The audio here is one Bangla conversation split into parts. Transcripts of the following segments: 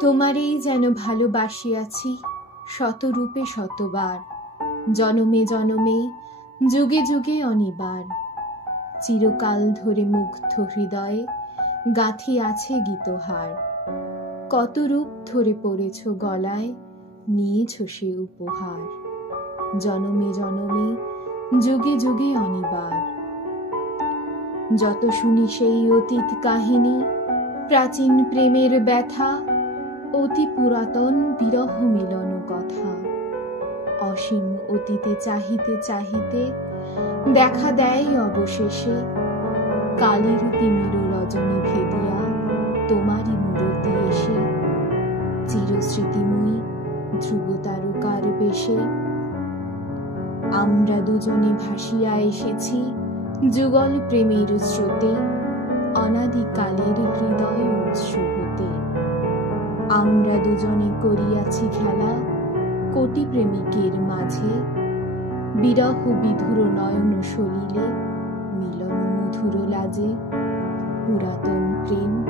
তোমারেই যেন ভালোবাসিয়াছি শতরূপে শতবার, জনমে জনমে যুগে যুগে অনিবার। চিরকাল ধরে মুগ্ধ হৃদয়ে গাঁথি আছে গীতহার। কত রূপ ধরে পড়েছ গলায়, নিয়েছ সে উপহার। জনমে জনমে যুগে যুগে অনিবার। যত শুনি সেই অতীত কাহিনী, প্রাচীন প্রেমের ব্যথা, অতি পুরাতন বিরহ মিলন কথা। অসীম অতীতে চাহিতে চাহিতে দেখা দেয় অবশেষে কালের তিমির রজনী ভেদিয়া তোমারই মূরতি এসে। চিরস্মৃতিময়ী ধ্রুব তারকার বেশে আমরা দুজনে ভাসিয়া এসেছি যুগল প্রেমের স্রোতে, অনাদিকালের হৃদয় উৎস হতে। আমরা দুজনে করিয়াছি খেলা কোটি প্রেমিকের মাঝে, বিরহ বিধুর নয়ন সলিলে মিলন মধুর লাজে। পুরাতন প্রেম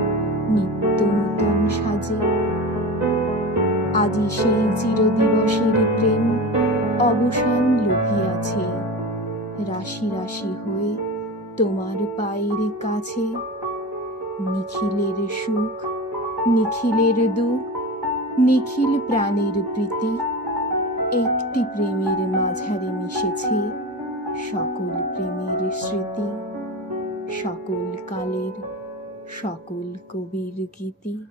নিত্য নূতন সাজে। আজি সেই চিরদিবসের প্রেম অবসান লুকিয়াছে, রাশি রাশি হয়ে তোমার পায়ের কাছে। নিখিলের সুখ নিখিলের দুঃখ, নিখিল প্রাণের প্রীতি, একটি প্রেমের মাঝারে মিশেছে সকল প্রেমের স্মৃতি, সকল কালের সকল কবির গীতি।